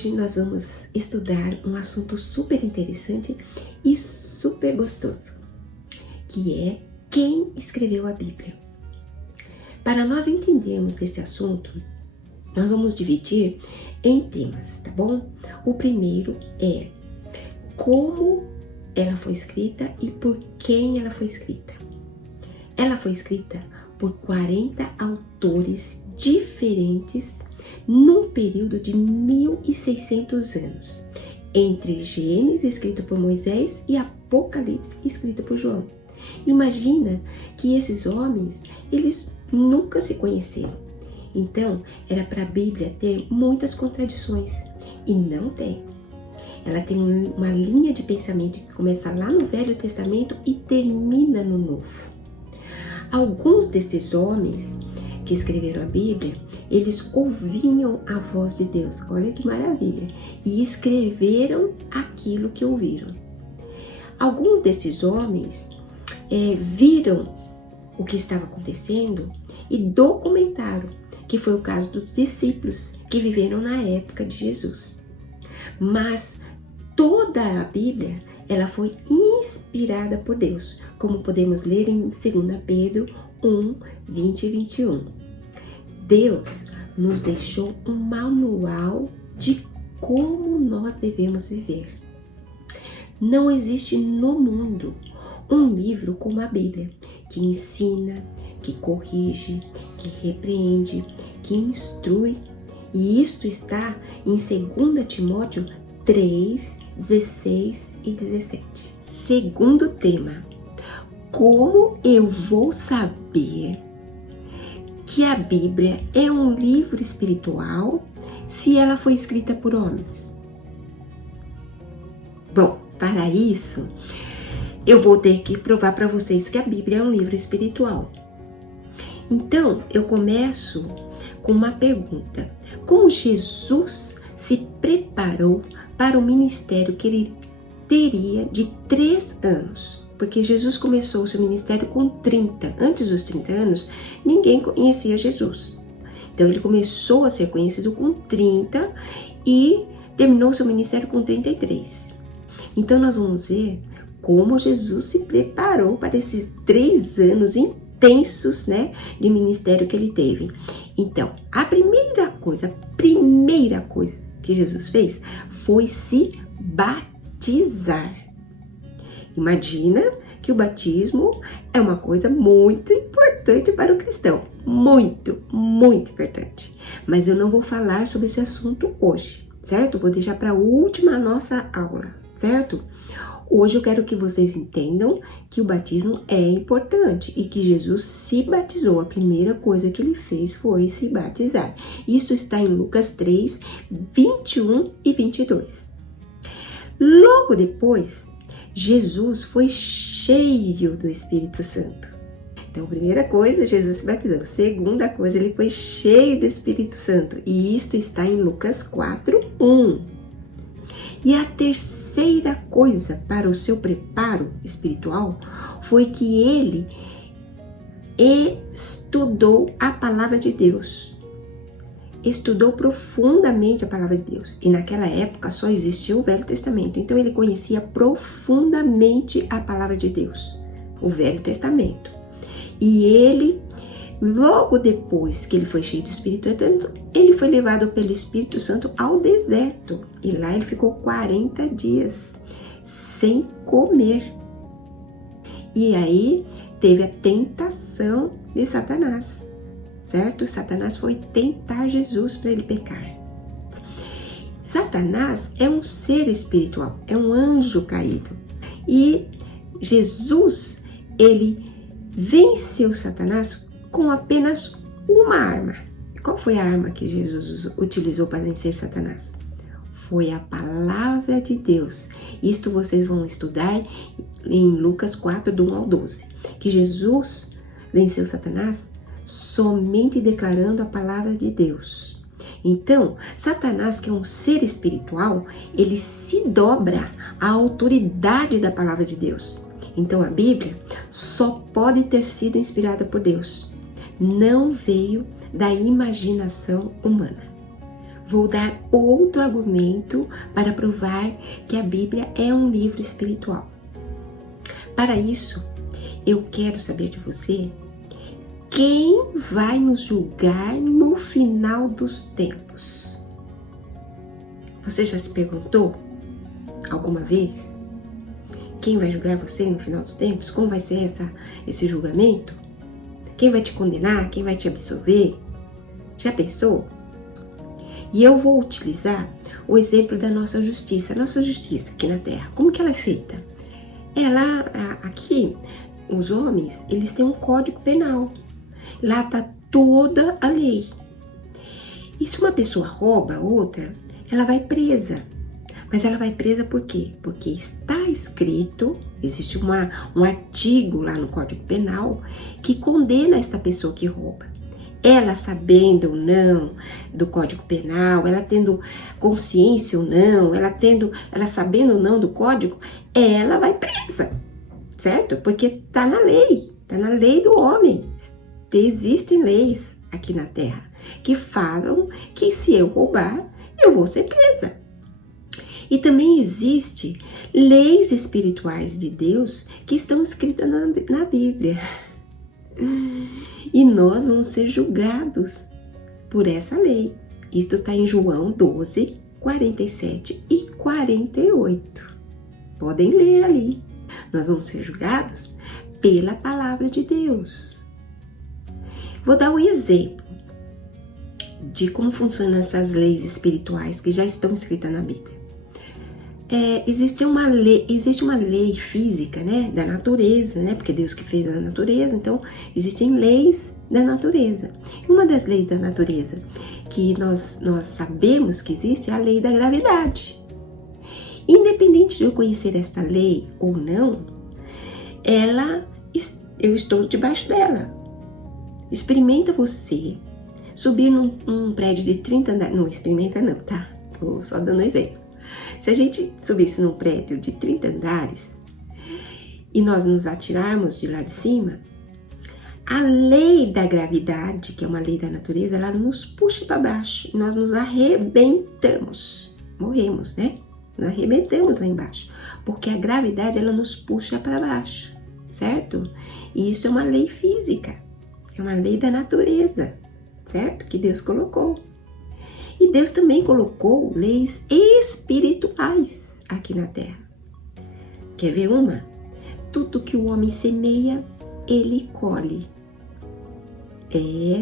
Hoje nós vamos estudar um assunto super interessante e super gostoso, que é quem escreveu a Bíblia. Para nós entendermos esse assunto, nós vamos dividir em temas, tá bom? O primeiro é como ela foi escrita e por quem ela foi escrita. Ela foi escrita por 40 autores diferentes num período de 1600 anos, entre Gênesis, escrito por Moisés, e Apocalipse, escrito por João. Imagina que esses homens, eles nunca se conheceram. Então, era para a Bíblia ter muitas contradições, e não tem. Ela tem uma linha de pensamento que começa lá no Velho Testamento e termina no Novo. Alguns desses homens que escreveram a Bíblia, eles ouviam a voz de Deus, olha que maravilha, e escreveram aquilo que ouviram. Alguns desses homens viram o que estava acontecendo e documentaram, que foi o caso dos discípulos que viveram na época de Jesus. Mas toda a Bíblia, ela foi inspirada por Deus, como podemos ler em 2 Pedro 1, 20 e 21. Deus nos deixou um manual de como nós devemos viver. Não existe no mundo um livro como a Bíblia, que ensina, que corrige, que repreende, que instrui. E isto está em 2 Timóteo 3, 16 e 17. Segundo tema, como eu vou saber que a Bíblia é um livro espiritual se ela foi escrita por homens? Bom, para isso, eu vou ter que provar para vocês que a Bíblia é um livro espiritual. Então, eu começo com uma pergunta. Como Jesus se preparou para o ministério que ele teria de 3 anos? Porque Jesus começou o seu ministério com 30. Antes dos 30 anos, ninguém conhecia Jesus. Então, ele começou a ser conhecido com 30 e terminou seu ministério com 33. Então, nós vamos ver como Jesus se preparou para esses 3 anos intensos, de ministério que ele teve. Então, a primeira coisa que Jesus fez foi se batizar. Imagina que o batismo é uma coisa muito importante para o cristão. Muito, muito importante. Mas eu não vou falar sobre esse assunto hoje, certo? Vou deixar para a última nossa aula, certo? Hoje eu quero que vocês entendam que o batismo é importante e que Jesus se batizou. A primeira coisa que ele fez foi se batizar. Isso está em Lucas 3, 21 e 22. Logo depois, Jesus foi cheio do Espírito Santo. Então, primeira coisa, Jesus se batizou. Segunda coisa, ele foi cheio do Espírito Santo. E isto está em Lucas 4, 1. E a terceira coisa para o seu preparo espiritual foi que ele estudou a palavra de Deus. Estudou profundamente a palavra de Deus. E naquela época só existia o Velho Testamento. Então ele conhecia profundamente a palavra de Deus, o Velho Testamento. E ele, logo depois que ele foi cheio do Espírito Santo, ele foi levado pelo Espírito Santo ao deserto. E lá ele ficou 40 dias sem comer. E aí teve a tentação de Satanás. Certo? Satanás foi tentar Jesus para ele pecar. Satanás é um ser espiritual, é um anjo caído. E Jesus, ele venceu Satanás com apenas uma arma. Qual foi a arma que Jesus utilizou para vencer Satanás? Foi a palavra de Deus. Isto vocês vão estudar em Lucas 4, do 1 ao 12. Que Jesus venceu Satanás somente declarando a palavra de Deus. Então, Satanás, que é um ser espiritual, ele se dobra à autoridade da palavra de Deus. Então, a Bíblia só pode ter sido inspirada por Deus. Não veio da imaginação humana. vou dar outro argumento para provar que a Bíblia é um livro espiritual. Para isso, eu quero saber de você quem vai nos julgar no final dos tempos. Você já se perguntou alguma vez quem vai julgar você no final dos tempos? Como vai ser esse julgamento? Quem vai te condenar? Quem vai te absolver? Já pensou? E eu vou utilizar o exemplo da nossa justiça aqui na Terra. Como que ela é feita? Aqui, os homens, eles têm um código penal. Lá está toda a lei. E se uma pessoa rouba a outra, ela vai presa. Mas ela vai presa por quê? Porque está escrito, existe um artigo lá no Código Penal que condena esta pessoa que rouba. Ela sabendo ou não do Código Penal, ela tendo consciência ou não, ela sabendo ou não do Código, ela vai presa, certo? Porque está na lei do homem. Existem leis aqui na Terra que falam que se eu roubar, eu vou ser presa. E também existem leis espirituais de Deus que estão escritas na Bíblia. E nós vamos ser julgados por essa lei. Isto está em João 12, 47 e 48. Podem ler ali. Nós vamos ser julgados pela palavra de Deus. Vou dar um exemplo de como funcionam essas leis espirituais que já estão escritas na Bíblia. Existe uma lei física, né, da natureza, né, porque Deus que fez a natureza, então existem leis da natureza. Uma das leis da natureza que nós sabemos que existe é a lei da gravidade. Independente de eu conhecer esta lei ou não, eu estou debaixo dela. Experimenta você subir num prédio de 30 andares, não experimenta não, tá? Tô só dando exemplo. Se a gente subisse num prédio de 30 andares e nós nos atirarmos de lá de cima, a lei da gravidade, que é uma lei da natureza, ela nos puxa para baixo e nós nos arrebentamos. Morremos, né? Nos arrebentamos lá embaixo, porque a gravidade ela nos puxa para baixo, certo? E isso é uma lei física, é uma lei da natureza, certo? Que Deus colocou. E Deus também colocou leis espirituais aqui na Terra. Quer ver uma? Tudo que o homem semeia, ele colhe.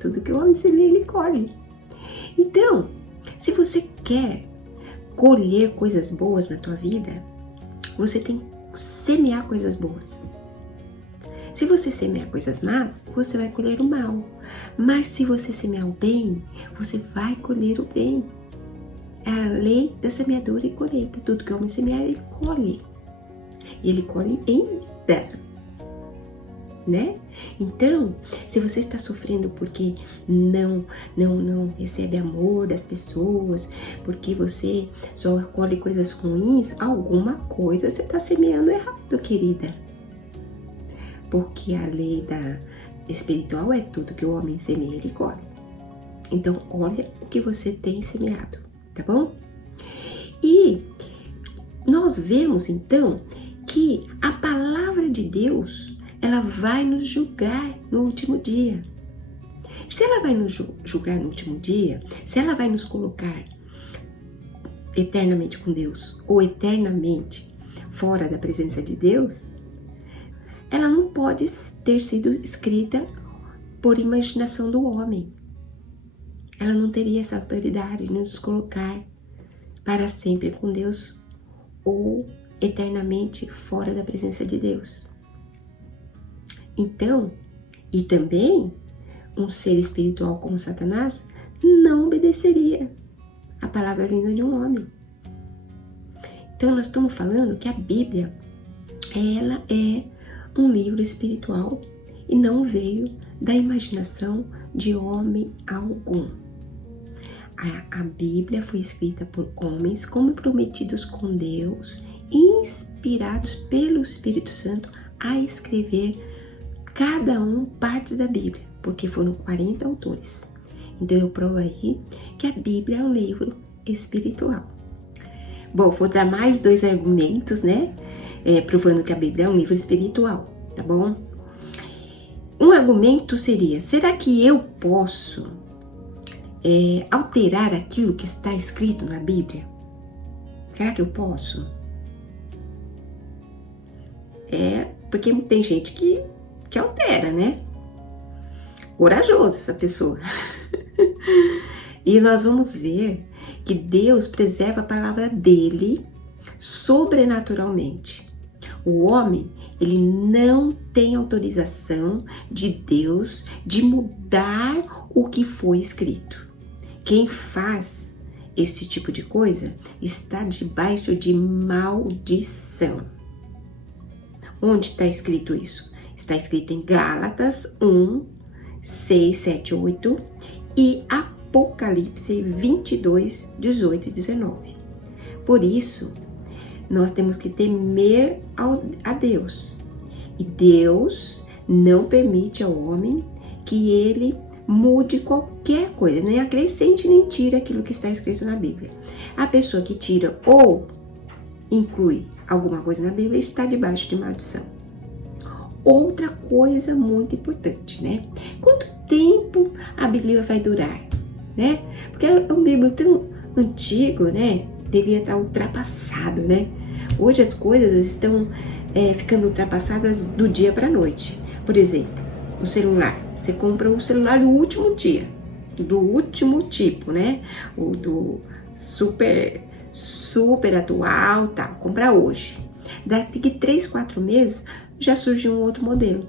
Tudo que o homem semeia, ele colhe. Então, se você quer colher coisas boas na tua vida, você tem que semear coisas boas. Se você semear coisas más, você vai colher o mal. Mas se você semear o bem, você vai colher o bem. É a lei da semeadura e colheita. Tudo que o homem semear, ele colhe. Ele colhe em vida, né? Então, se você está sofrendo porque não recebe amor das pessoas, porque você só colhe coisas ruins, alguma coisa você está semeando errado, querida. Porque a lei espiritual é tudo que o homem semeia, ele colhe. Então, olha o que você tem semeado, tá bom? E nós vemos, então, que a palavra de Deus, ela vai nos julgar no último dia. Se ela vai nos julgar no último dia, se ela vai nos colocar eternamente com Deus ou eternamente fora da presença de Deus, ela não pode ter sido escrita por imaginação do homem. Ela não teria essa autoridade de nos colocar para sempre com Deus ou eternamente fora da presença de Deus. Então, e também um ser espiritual como Satanás não obedeceria a palavra vinda de um homem. Então, nós estamos falando que a Bíblia, ela é um livro espiritual e não veio da imaginação de homem algum. A Bíblia foi escrita por homens comprometidos com Deus, inspirados pelo Espírito Santo a escrever cada um partes da Bíblia, porque foram 40 autores. Então eu provo aí que a Bíblia é um livro espiritual. Bom, vou dar mais 2 argumentos, né? Provando que a Bíblia é um livro espiritual, tá bom? Um argumento seria: será que eu posso alterar aquilo que está escrito na Bíblia? Será que eu posso? Porque tem gente que altera, né? Corajoso essa pessoa. E nós vamos ver que Deus preserva a palavra dele sobrenaturalmente. O homem, ele não tem autorização de Deus de mudar o que foi escrito. Quem faz esse tipo de coisa está debaixo de maldição. Onde está escrito isso? Está escrito em Gálatas 1, 6, 7, 8 e Apocalipse 22, 18 e 19. Por isso, nós temos que temer a Deus. E Deus não permite ao homem que ele mude qualquer coisa, nem acrescente nem tire aquilo que está escrito na Bíblia. A pessoa que tira ou inclui alguma coisa na Bíblia está debaixo de maldição. Outra coisa muito importante, né? Quanto tempo a Bíblia vai durar, né? Porque é um livro tão antigo, né? Devia estar ultrapassado, né? Hoje as coisas estão ficando ultrapassadas do dia para a noite. Por exemplo, o celular. Você compra um celular do último dia, do último tipo, né? O do super atual, tá? Compra hoje. Daqui 3, 4 meses já surgiu um outro modelo.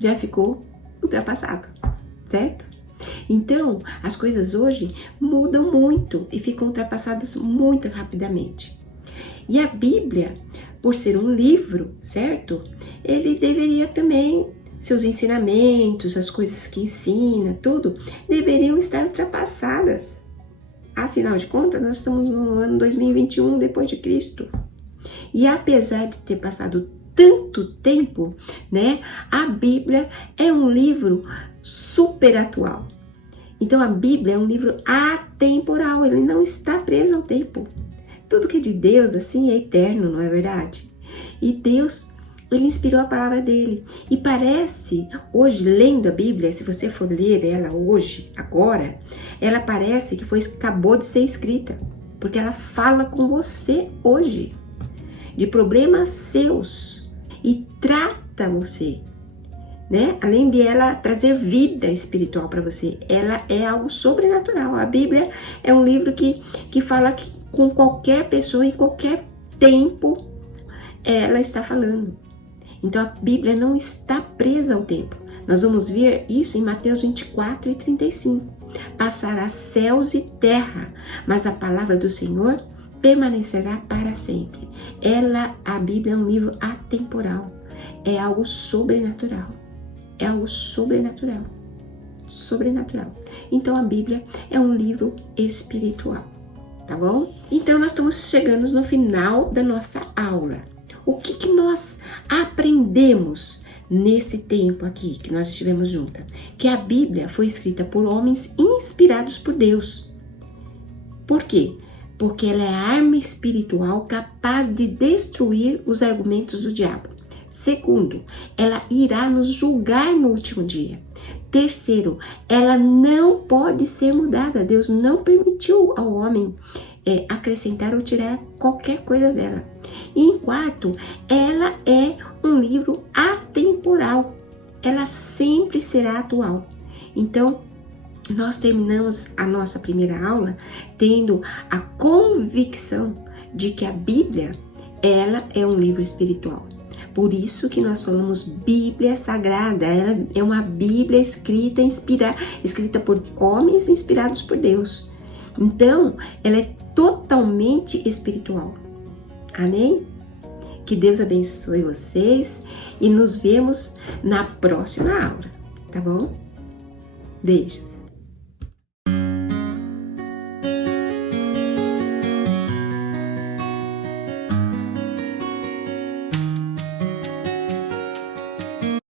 Já ficou ultrapassado, certo? Então, as coisas hoje mudam muito e ficam ultrapassadas muito rapidamente. E a Bíblia, por ser um livro, certo? Ele deveria também, seus ensinamentos, as coisas que ensina, tudo, deveriam estar ultrapassadas. Afinal de contas, nós estamos no ano 2021 depois de Cristo. E apesar de ter passado tanto tempo, né? A Bíblia é um livro super atual. Então a Bíblia é um livro atemporal, ele não está preso ao tempo. Tudo que é de Deus, assim, é eterno, não é verdade? E Deus, ele inspirou a palavra dele. E parece, hoje, lendo a Bíblia, se você for ler ela hoje, agora, ela parece que acabou de ser escrita. Porque ela fala com você hoje, de problemas seus, e trata você, né? Além de ela trazer vida espiritual para você, ela é algo sobrenatural. A Bíblia é um livro que fala com qualquer pessoa em qualquer tempo ela está falando. Então a Bíblia não está presa ao tempo. Nós vamos ver isso em Mateus 24 e 35. Passará céus e terra, mas a palavra do Senhor permanecerá para sempre. A Bíblia é um livro atemporal. É algo sobrenatural. É algo sobrenatural. Sobrenatural. Então a Bíblia é um livro espiritual. Tá bom? Então nós estamos chegando no final da nossa aula. O que nós aprendemos nesse tempo aqui que nós estivemos juntas? Que a Bíblia foi escrita por homens inspirados por Deus. Por quê? Porque ela é a arma espiritual capaz de destruir os argumentos do diabo. Segundo, ela irá nos julgar no último dia. Terceiro, ela não pode ser mudada. Deus não permitiu ao homem acrescentar ou tirar qualquer coisa dela. E em quarto, ela é um livro atemporal. Ela sempre será atual. Então, nós terminamos a nossa primeira aula tendo a convicção de que a Bíblia, ela é um livro espiritual. Por isso que nós falamos Bíblia Sagrada. Ela é uma Bíblia escrita por homens inspirados por Deus. Então, ela é totalmente espiritual. Amém? Que Deus abençoe vocês e nos vemos na próxima aula, tá bom? Beijos!